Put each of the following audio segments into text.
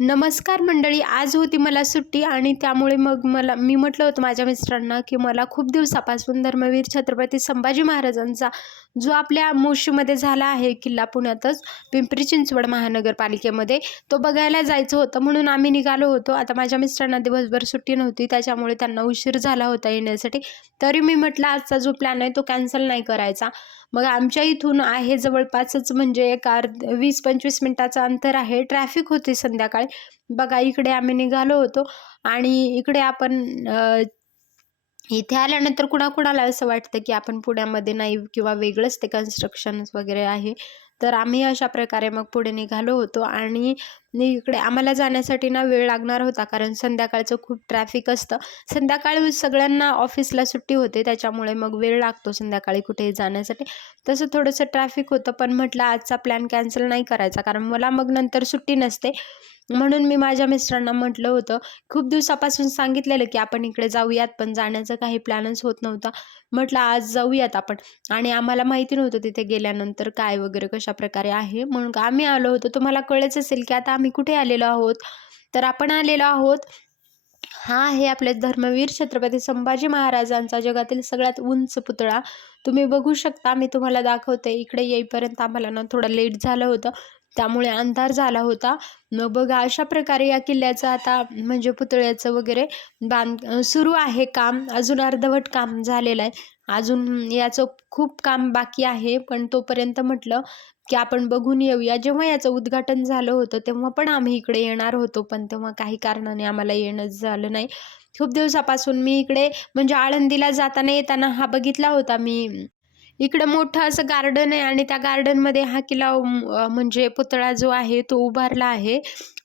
नमस्कार मंडळी, आज होती मला सुट्टी आणि त्यामुळे मग मी म्हटलं होतं माझ्या मिस्टरांना की मला खूप दिवसापासून धर्मवीर छत्रपती संभाजी महाराजांचा जो आपल्या मुळशीमध्ये झाला आहे किल्ला, पुण्यातच पिंपरी चिंचवड महानगरपालिकेमध्ये, तो बघायला जायचं होतं. म्हणून आम्ही निघालो होतो. आता माझ्या मिस्टरांना दिवसभर सुट्टी नव्हती, त्याच्यामुळे त्यांना उशीर झाला होता येण्यासाठी. तरी मी म्हटलं आजचा जो प्लॅन आहे तो कॅन्सल नाही करायचा. मग आमच्या इथून आहे जवळपासच, म्हणजे एक 20-25 मिनिटाचं अंतर आहे. ट्रॅफिक होती संध्याकाळी. बघा इकडे आम्ही निघालो होतो आणि इकडे आपण इथे आल्यानंतर कुणाकुणाला असं वाटतं की आपण पुण्यामध्ये नाही किंवा वेगळंच ते कन्स्ट्रक्शन्स वगैरे आहे. तर आम्ही अशा प्रकारे मग पुढे निघालो होतो आणि इकडे आम्हाला जाण्यासाठी ना वेळ लागणार होता, कारण संध्याकाळचं खूप ट्रॅफिक असतं. संध्याकाळी सगळ्यांना ऑफिसला सुट्टी होते, त्याच्यामुळे मग वेळ लागतो संध्याकाळी कुठेही जाण्यासाठी. तसं थोडंसं ट्रॅफिक होतं, पण म्हटलं आजचा प्लॅन कॅन्सल नाही करायचा, कारण मला मग नंतर सुट्टी नसते. म्हणून मी माझ्या मिस्टरांना म्हटलं होतं, खूप दिवसापासून सांगितलेलं की आपण इकडे जाऊयात, पण जाण्याचा काही प्लॅनच होत नव्हता. म्हटलं आज जाऊयात आपण. आणि आम्हाला माहिती नव्हतं तिथे गेल्यानंतर काय वगैरे कशा प्रकारे आहे, म्हणून आम्ही आलो होतो. तुम्हाला कळलंच असेल की आता आम्ही कुठे आलेलो आहोत. तर आपण आलेलो आहोत, हा आहे आपले धर्मवीर छत्रपती संभाजी महाराजांचा जगातील सगळ्यात उंच पुतळा. तुम्ही बघू शकता, मी तुम्हाला दाखवते. इकडे येईपर्यंत आम्हाला ना थोडं लेट झालं होतं, त्यामुळे अंधार झाला होता. मग बघा अशा प्रकारे या किल्ल्याचं आता म्हणजे पुतळ्याचं वगैरे सुरू आहे काम. अजून अर्धवट काम झालेलं आहे, अजून याचं खूप काम बाकी आहे. पण तोपर्यंत म्हटलं की आपण बघून येऊया. जेव्हा याचं उद्घाटन झालं होतं तेव्हा पण आम्ही इकडे येणार होतो, पण तेव्हा काही कारणाने आम्हाला येणंच झालं नाही. खूप दिवसापासून मी इकडे म्हणजे आळंदीला जाताना येताना हा बघितला होता मी. इकडे मोठं असं गार्डन आहे आणि त्या गार्डनमध्ये हा किल्ला म्हणजे पुतळा जो आहे तो उभारला आहे.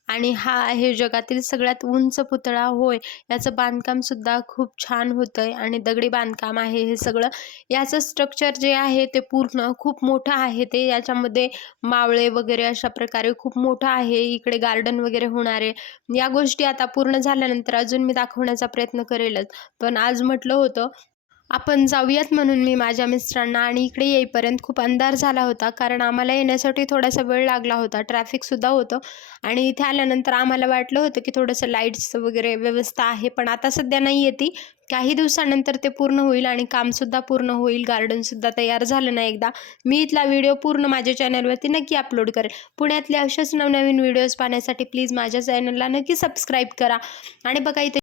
आणि हा आहे जगातील सगळ्यात उंच पुतळा. होय, याचं बांधकाम सुद्धा खूप छान होतंय आणि दगडी बांधकाम आहे हे सगळं. याचं स्ट्रक्चर जे आहे ते पूर्ण खूप मोठं आहे. ते याच्यामध्ये मावळे वगैरे अशा प्रकारे खूप मोठं आहे. इकडे गार्डन वगैरे होणार आहे. या गोष्टी आता पूर्ण झाल्यानंतर अजून मी दाखवण्याचा प्रयत्न करेलच. पण आज म्हटलं होतं आपण जाऊयात म्हणून मी माझ्या मिस्टरांना, आणि इकडे येईपर्यंत खूप अंधार झाला होता, कारण आम्हाला येण्यासाठी थोडासा वेळ लागला होता. ट्रॅफिकसुद्धा होतं आणि इथे आल्यानंतर आम्हाला वाटलं होतं की थोडंसं लाईट्स वगैरे व्यवस्था आहे, पण आता सध्या नाही आहे ती. काही दिवसानंतर ते पूर्ण होईल आणि कामसुद्धा पूर्ण होईल. गार्डनसुद्धा तयार झालं ना एकदा. मी इथला व्हिडिओ पूर्ण माझ्या चॅनलवरती नक्की अपलोड करेन. पुण्यातले असेच नवनवीन व्हिडिओज पाहण्यासाठी प्लीज माझ्या चॅनलला नक्की सबस्क्राईब करा. आणि बघा इथे